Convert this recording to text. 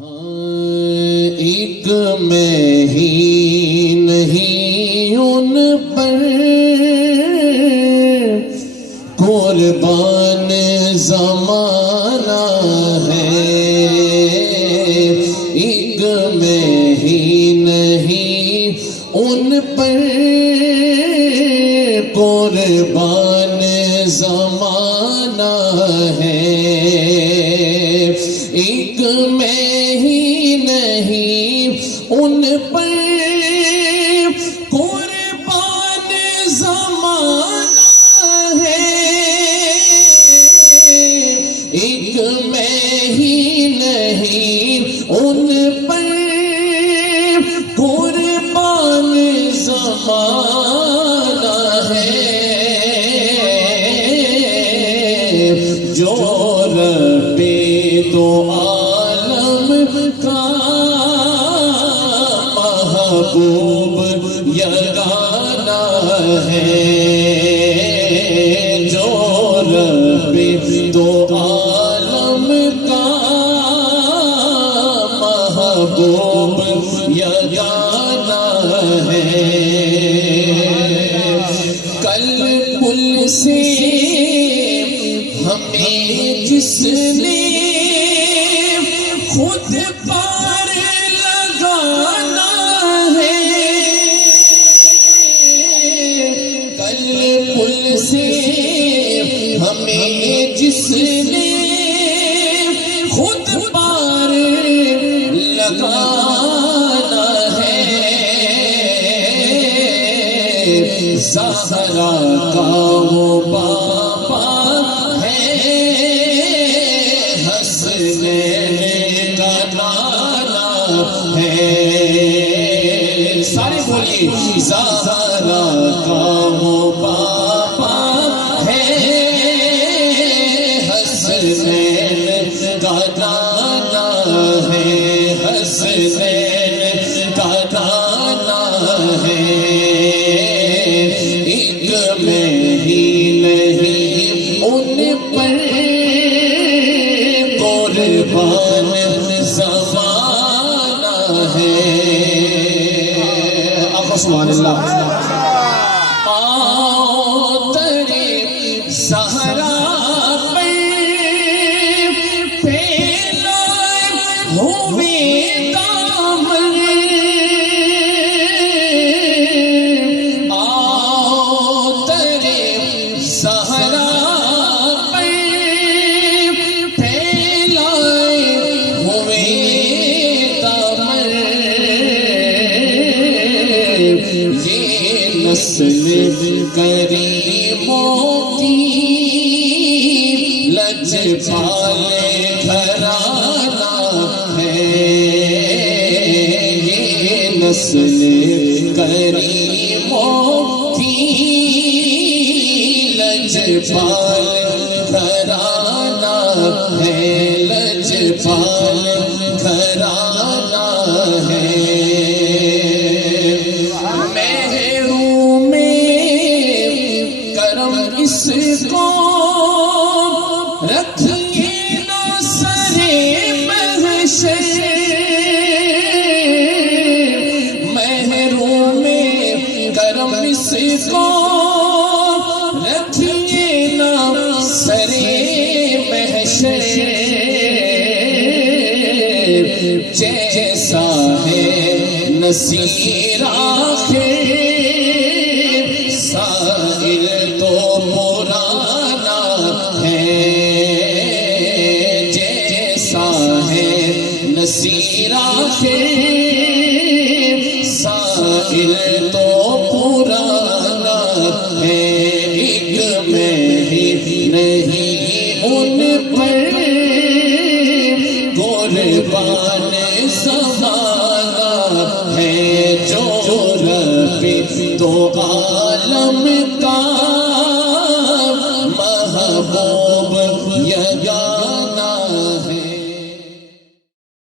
ایک میں ہی نہیں ان پر قربان زمانہ ہے، ایک میں ہی نہیں ان پر قربان زمانہ ہے، ایک میں ہی نہیں ان پر قربان زمانہ ہے، ایک میں ہی نہیں ان پر قربان زمانہ ہے، جو رب دو عالم کا محبوب یگانہ ہے، جو رب دو عالم کا محبوب یگانہ ہے، کل پل سے ہمیں جس نے خود پار لگانا ہے، کل پل سے ہمیں جس نے خود پار لگانا ہے، زہرا کا وہ باپا ہے، حسنین کا نانا ہے، سارے بولیے، زہرا کا وہ باپا ہے، حسنین کا نانا ہے، حسنین کا نانا ہے، ایک میں ہی نہیں ان پر قربان زمانہ ہے، آپ سبحان اللہ۔ آؤ ترے زہرا پہ پھیلائے ہوئے دامن، آؤ ترے زہرا پہ پھیلائے ہوئے دامن، یہ نسل کریموں کی لجپال گھرانہ ہے، یہ نسل کریموں کی لجپال گھرانہ ہے، لجپال گھرانہ ہے، محروم کرم اس کو رکھیے نہ سرے محشر، محروم کرم اس کو رکھیے نہ سرے محشر، جیسا ہے نصیر آخر سائل تو پرانا ہے، جیسا ہے نصیر آخر سائل تو پرانا ہے، ایک میں ہی نہیں ان پر قربان زمانہ ہے، جو رب دو عالم کا